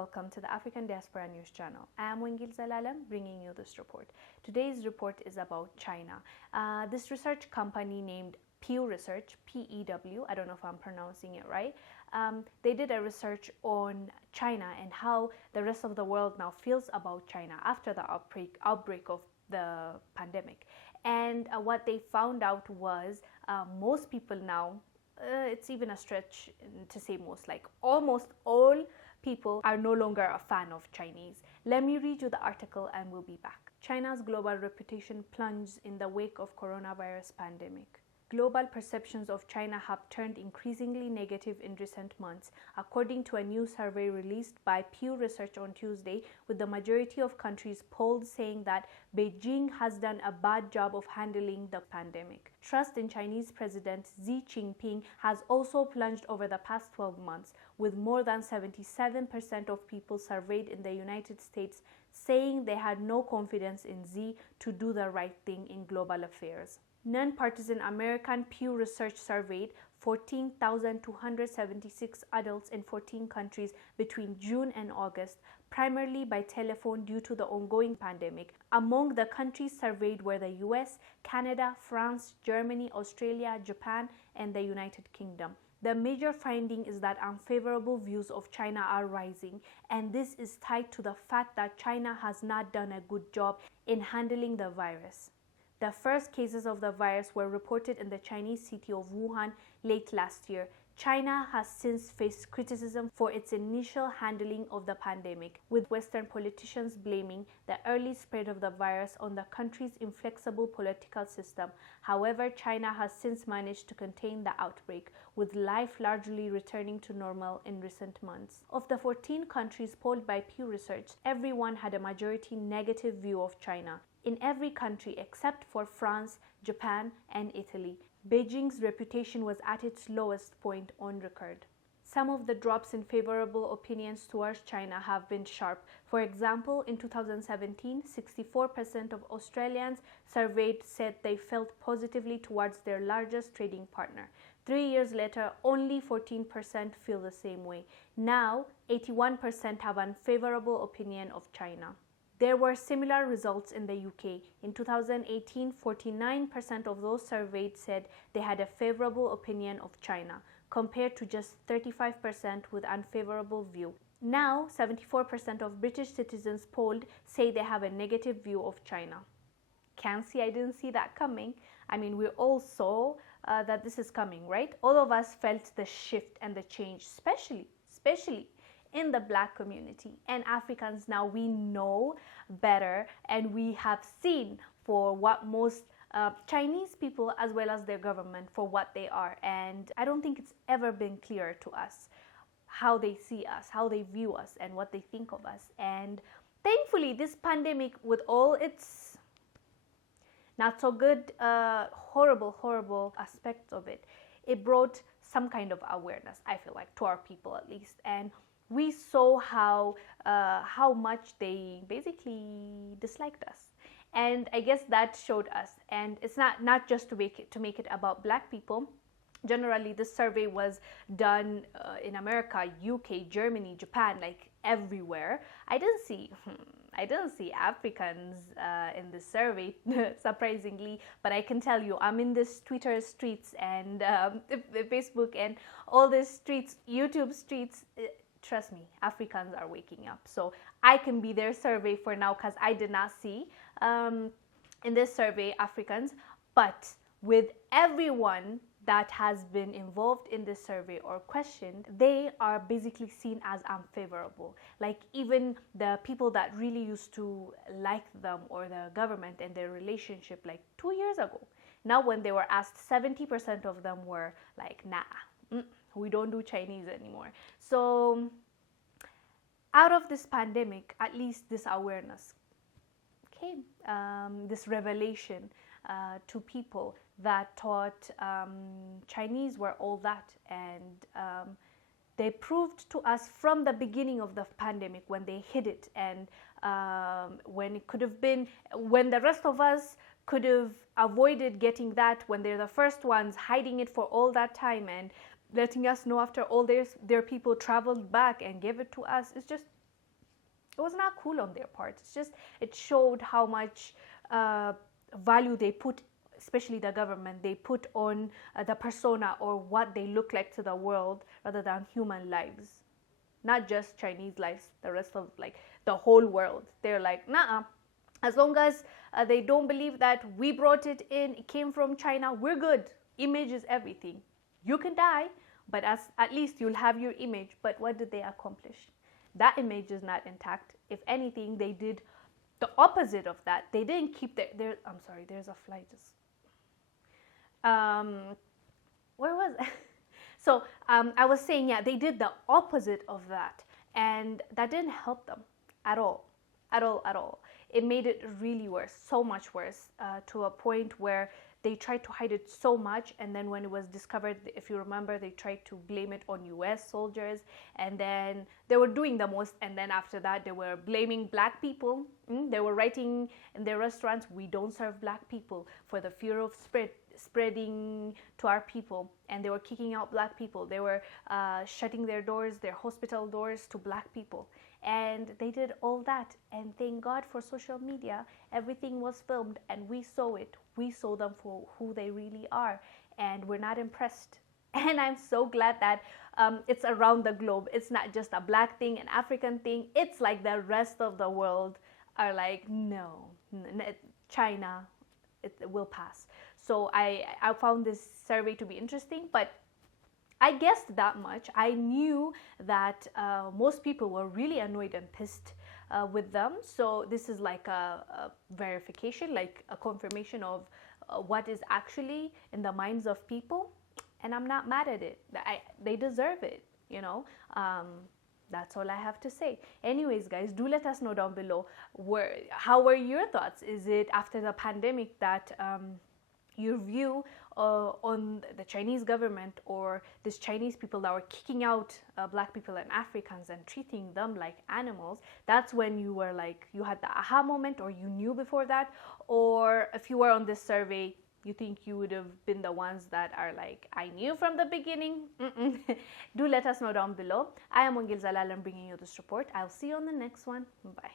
welcome to the African Diaspora News Channel. I am Wongel Zelalem bringing you this report. Today's report is about China. This research company named Pew Research, P-E-W, I don't know if I'm pronouncing it right, they did a research on China and how the rest of the world now feels about China after the outbreak of the pandemic. And what they found out was most people now, it's even a stretch to say most, like almost all people are no longer a fan of Chinese. Let me read you the article and we'll be back. China's global reputation plunges in the wake of coronavirus pandemic. Global perceptions of China have turned increasingly negative in recent months, according to a new survey released by Pew Research on Tuesday, with the majority of countries polled saying that Beijing has done a bad job of handling the pandemic. Trust in Chinese President Xi Jinping has also plunged over the past 12 months, with more than 77% of people surveyed in the United States saying they had no confidence in Xi to do the right thing in global affairs. Non-partisan American Pew Research surveyed 14,276 adults in 14 countries between June and August, primarily by telephone due to the ongoing pandemic. Among the countries surveyed were the US, Canada, France, Germany, Australia, Japan, and the United Kingdom. The major finding is that unfavorable views of China are rising, and this is tied to the fact that China has not done a good job in handling the virus. The first cases of the virus were reported in the Chinese city of Wuhan late last year. China has since faced criticism for its initial handling of the pandemic, with Western politicians blaming the early spread of the virus on the country's inflexible political system. However, China has since managed to contain the outbreak, with life largely returning to normal in recent months. Of the 14 countries polled by Pew Research, everyone had a majority negative view of China. In every country except for France, Japan, and Italy, Beijing's reputation was at its lowest point on record. Some of the drops in favorable opinions towards China have been sharp. For example, in 2017, 64% of Australians surveyed said they felt positively towards their largest trading partner. 3 years later, only 14% feel the same way. Now, 81% have an unfavorable opinion of China. There were similar results in the UK. In 2018, 49% of those surveyed said they had a favorable opinion of China, compared to just 35% with unfavorable view. Now, 74% of British citizens polled say they have a negative view of China. Can't see, I didn't see that coming. I mean, we all saw that this is coming, right? All of us felt the shift and the change, especially in the Black community. And Africans now, we know better, and we have seen for what most Chinese people as well as their government for what they are. And I don't think it's ever been clearer to us how they see us, how they view us, and what they think of us. And thankfully, this pandemic, with all its not so good, horrible aspects of it, it brought some kind of awareness, I feel like, to our people at least. And we saw how much they basically disliked us, and I guess that showed us. And it's not just to make it about Black people. Generally, this survey was done in America, UK, Germany, Japan, like everywhere. I didn't see Africans in this survey, surprisingly, but I can tell you, I'm in this Twitter streets and Facebook and all these streets, YouTube streets. Trust me, Africans are waking up. So I can be their survey for now, because I did not see in this survey Africans. But with everyone that has been involved in this survey or questioned, they are basically seen as unfavorable. Like even the people that really used to like them or the government and their relationship like 2 years ago, now when they were asked, 70% of them were like, nah, we don't do Chinese anymore. So out of this pandemic, at least this awareness came, this revelation to people that thought Chinese were all that. And they proved to us from the beginning of the pandemic, when they hid it, and when it could have been, when the rest of us could have avoided getting that, when they're the first ones hiding it for all that time and letting us know after all their people traveled back and gave it to us. It's just It was not cool on their part. It's just, it showed how much value they put, especially the government, they put on the persona or what they look like to the world rather than human lives. Not just Chinese lives, the rest of like the whole world. They're like, nah, as long as they don't believe that we brought it in, it came from China, we're good. Image is everything. You can die, but at least you'll have your image. But what did they accomplish? That image is not intact. If anything, they did the opposite of that. They didn't keep their I'm sorry, there's a fly just where was I? So I was saying, yeah, they did the opposite of that, and that didn't help them at all. It made it really worse, so much worse, to a point where they tried to hide it so much, and then when it was discovered, if you remember, they tried to blame it on US soldiers, and then they were doing the most, and then after that they were blaming black people. They were writing in their restaurants, we don't serve black people for the fear of spreading to our people, and they were kicking out black people. They were shutting their doors, their hospital doors, to black people. And they did all that, and thank God for social media. Everything was filmed and we saw it. We saw them for who they really are, and we're not impressed. And I'm so glad that it's around the globe. It's not just a black thing, an African thing. It's like the rest of the world are like, no, China, it will pass. So I found this survey to be interesting, but I guessed that much. I knew that most people were really annoyed and pissed with them. So this is like a verification, like a confirmation of what is actually in the minds of people. And I'm not mad at it. They deserve it, you know. That's all I have to say. Anyways, guys, do let us know down below how were your thoughts? Is it after the pandemic that your view on the Chinese government or these Chinese people that were kicking out black people and Africans and treating them like animals? That's when you were like, you had the aha moment, or you knew before that? Or if you were on this survey, you think you would have been the ones that are like, I knew from the beginning? Do let us know down below. I am Wongel Zelalem bringing you this report. I'll see you on the next one. Bye.